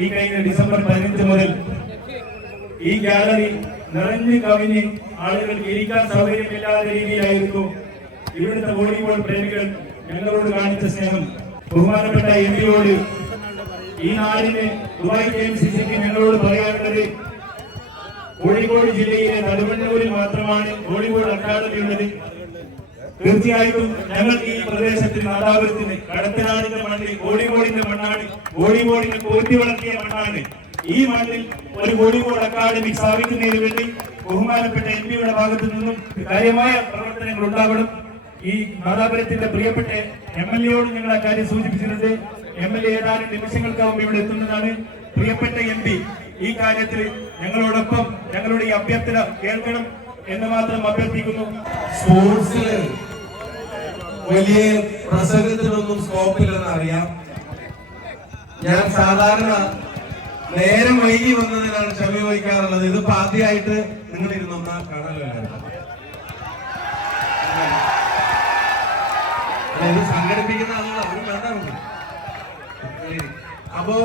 ഈ കഴിഞ്ഞ ഡിസംബർ 15 മുതൽ ഈ ഗാലറി നിറഞ്ഞു കവിഞ്ഞ് ആളുകൾക്ക് ഇരിക്കാൻ സൗകര്യമില്ലാത്ത രീതിയിലായിരുന്നു. ഇവിടുത്തെ വോളിബോൾ പ്രേമികൾ ഞങ്ങളോട് കാണിച്ച സ്നേഹം. ബഹുമാനപ്പെട്ട എംപിയോട് ഈ നാടിന് ദുബായ് KMCCക്ക് ഞങ്ങളോട് പറയാനുള്ളത്, കോഴിക്കോട് ജില്ലയിലെ നടുവണ്ണൂരിൽ മാത്രമാണ് വോളിബോൾ അക്കാദമി ഉള്ളത്. തീർച്ചയായിട്ടും ഞങ്ങൾക്ക് ഈ പ്രദേശത്തിന് നാദാപുരത്തിന് കടത്തനാടിന്റെ മണ്ണിൽ വോളിബോളിന്റെ മണ്ണാണ്, വോളിബോളിനെ പോറ്റി വളർത്തിയ മണ്ണാണ്. ഈ മണ്ണിൽ ഒരു വോളിബോൾ അക്കാദമി സ്ഥാപിക്കുന്നതിന് വേണ്ടി ബഹുമാനപ്പെട്ട എംപിയുടെ ഭാഗത്തു നിന്നും കാര്യമായ പ്രവർത്തനങ്ങൾ ഉണ്ടാകണം. ഈ നാദാപുരത്തിന്റെ പ്രിയപ്പെട്ട MLA-യോട് ഞങ്ങൾ ആ കാര്യം സൂചിപ്പിച്ചിട്ടുണ്ട്. MLA ഏതാനും നിമിഷങ്ങൾക്കാവും ഇവിടെ എത്തുന്നതാണ്. പ്രിയപ്പെട്ട MP ഈ കാര്യത്തിൽ ഞങ്ങളോടൊപ്പം ഞങ്ങളുടെ ഈ അഭ്യർത്ഥന കേൾക്കണം എന്ന് മാത്രം അഭ്യർത്ഥിക്കുന്നു. സ്പോർട്സില് വലിയ പ്രസംഗത്തിനൊന്നും സ്കോപ്പില്ലെന്ന് അറിയാം. ഞാൻ സാധാരണ നേരം വൈകി വന്നതിനാണ് ക്ഷമ വഹിക്കാറുള്ളത്. ഇതിപ്പോ ആദ്യമായിട്ട് നിങ്ങൾ ഇരുന്നൊന്നാ കാണല്ലോ. ഇത് സംഘടിപ്പിക്കുന്ന ആളുകൾ അവരും വേണ്ടാറുണ്ട്. അപ്പോ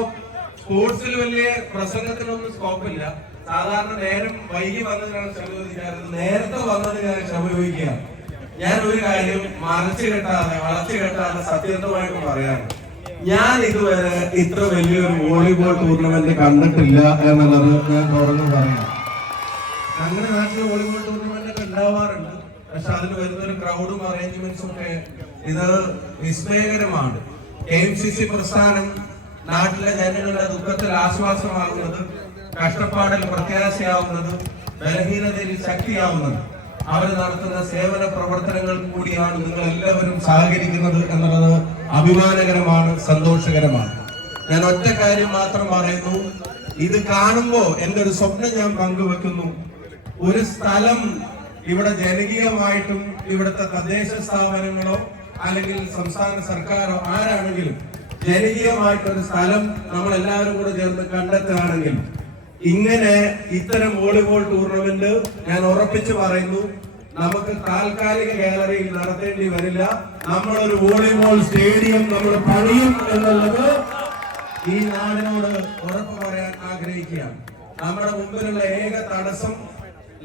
സ്പോർട്സിൽ വലിയ പ്രസംഗത്തിനൊന്നും സ്കോപ്പില്ല. സാധാരണ നേരം വൈകി വന്നതിനാണ് ക്ഷമ ചോദിക്കാറുള്ളത്. നേരത്തെ വന്നതിനാണ് ക്ഷമ ചോദിക്കുക. ഞാൻ ഒരു കാര്യം വളച്ചു കെട്ടാതെ സത്യസന്ധമായിട്ട് പറയാണ്. ഞാൻ ഇതുവരെ ഇത്ര വലിയൊരു വോളിബോൾ ടൂർണമെന്റ് കണ്ടിട്ടില്ല എന്നുള്ളത് ഞാൻ തുറന്നു പറയാം. അങ്ങനെ നാട്ടിൽ വോളിബോൾ ടൂർണമെന്റ് ഒക്കെ ഉണ്ടാവാറുണ്ട്. പക്ഷെ അതിന് വരുന്നൊരു ക്രൗഡും അറേഞ്ച്മെന്റ്സും ഒക്കെ ഇത് വിസ്മയകരമാണ്. KMCC പ്രസ്ഥാനം നാട്ടിലെ ജനങ്ങളുടെ ദുഃഖത്തിൽ ആശ്വാസമാകുന്നത്, കഷ്ടപ്പാടിൽ പ്രത്യാശയാവുന്നത്, ബലഹീനതയിൽ ശക്തിയാവുന്നത് അവർ നടത്തുന്ന സേവന പ്രവർത്തനങ്ങൾ കൂടിയാണ് നിങ്ങൾ എല്ലാവരും സഹകരിക്കുന്നത് എന്നുള്ളത് അഭിമാനകരമാണ്, സന്തോഷകരമാണ്. ഞാൻ ഒറ്റ കാര്യം മാത്രം പറയുന്നു. ഇത് കാണുമ്പോ എന്റെ ഒരു സ്വപ്നം ഞാൻ പങ്കുവെക്കുന്നു. ഒരു സ്ഥലം ഇവിടെ ജനകീയമായിട്ടും ഇവിടുത്തെ തദ്ദേശ സ്ഥാപനങ്ങളോ അല്ലെങ്കിൽ സംസ്ഥാന സർക്കാരോ ആരാണെങ്കിലും ജനകീയമായിട്ടൊരു സ്ഥലം നമ്മൾ എല്ലാവരും കൂടെ ചേർന്ന് കണ്ടെത്തുകയാണെങ്കിൽ ഇങ്ങനെ ഇത്തരം വോളിബോൾ ടൂർണമെന്റ് ഞാൻ ഉറപ്പിച്ചു പറയുന്നു, നമുക്ക് താൽക്കാലിക ഗാലറിയിൽ നടത്തേണ്ടി വരില്ല. നമ്മളൊരു വോളിബോൾ സ്റ്റേഡിയം നമ്മൾ പണിയും എന്നുള്ളത് ഈ നാടിനോട് ഉറപ്പ് പറയാൻ ആഗ്രഹിക്കുകയാണ്. നമ്മുടെ മുമ്പിലുള്ള ഏക തടസ്സം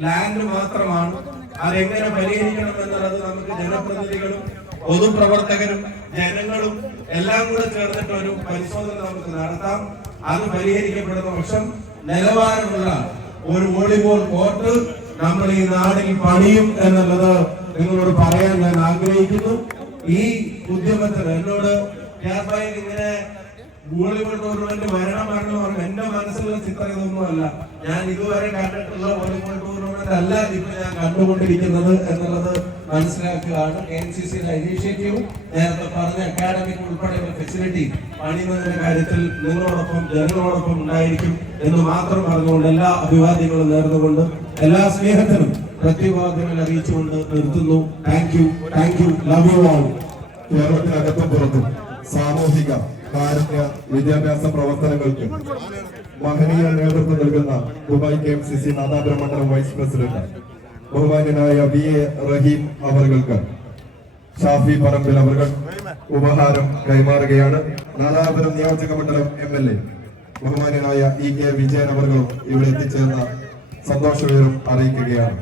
ലാൻഡ് മാത്രമാണ്. അതെങ്ങനെ പരിഹരിക്കണം എന്നുള്ളത് നമുക്ക് ജനപ്രതിനിധികളും പൊതുപ്രവർത്തകരും ജനങ്ങളും എല്ലാം കൂടെ ചേർന്നിട്ട് ഒരു പരിശോധന നമുക്ക് നടത്താം. അത് പരിഹരിക്കപ്പെടുന്ന പക്ഷം നിലവാരമുള്ള ഒരു വോളിബോൾ കോർട്ട് നമ്മൾ ഈ നാടിൽ പണിയും എന്നുള്ളത് നിങ്ങളോട് പറയാൻ ഞാൻ ആഗ്രഹിക്കുന്നു. ഈ ഉദ്യമത്തിന് എന്നോട് ഇങ്ങനെ വോളിബോൾ ടൂർണമെന്റ് വരണം എന്റെ മനസ്സിലുള്ള ചിത്രം ഇതൊന്നുമല്ല. ഞാൻ ഇതുവരെ കണ്ടിട്ടുള്ള വോളിബോൾ ടൂർണമെന്റ് അല്ല ഇപ്പൊ ഞാൻ കണ്ടുകൊണ്ടിരിക്കുന്നത് എന്നുള്ളത് മനസ്സിലാക്കുകയാണ്. KMCCയുടെ ഇനീഷ്യേറ്റീവ് നേരത്തെ പറഞ്ഞ അക്കാഡമിക് ഉൾപ്പെടെയുള്ള ഫെസിലിറ്റി പണിയുന്നതിന്റെ കാര്യത്തിൽ നിങ്ങളോടൊപ്പം ജനങ്ങളോടൊപ്പം ഉണ്ടായിരിക്കും എന്ന് മാത്രം പറഞ്ഞുകൊണ്ട് എല്ലാ അഭിവാദ്യങ്ങളും നേർന്നുകൊണ്ട് എല്ലാ സ്നേഹത്തിനും പ്രത്യേകവാദ്യങ്ങൾ അറിയിച്ചുകൊണ്ട് നിർത്തുന്നു. Thank you, love you all. കേരളത്തിനകത്തും പുറത്തും സാമൂഹിക കാരുണ്യ വിദ്യാഭ്യാസ പ്രവർത്തനങ്ങൾക്ക് മഹനീയ നേതൃത്വം നൽകുന്ന ദുബായ് KMCC നാദാപുരം മണ്ഡലം വൈസ് പ്രസിഡന്റ് ബഹുമാന്യനായ VA റഹീം അവർക്ക് ഷാഫി പറമ്പിൽ അവർ ഉപഹാരം കൈമാറുകയാണ്. നാദാപുരം നിയോജക മണ്ഡലം MLA ബഹുമാന്യനായ EK വിജയൻ അവർ ഇവിടെ എത്തിച്ചേർന്ന സന്തോഷവിവരം അറിയിക്കുകയാണ്.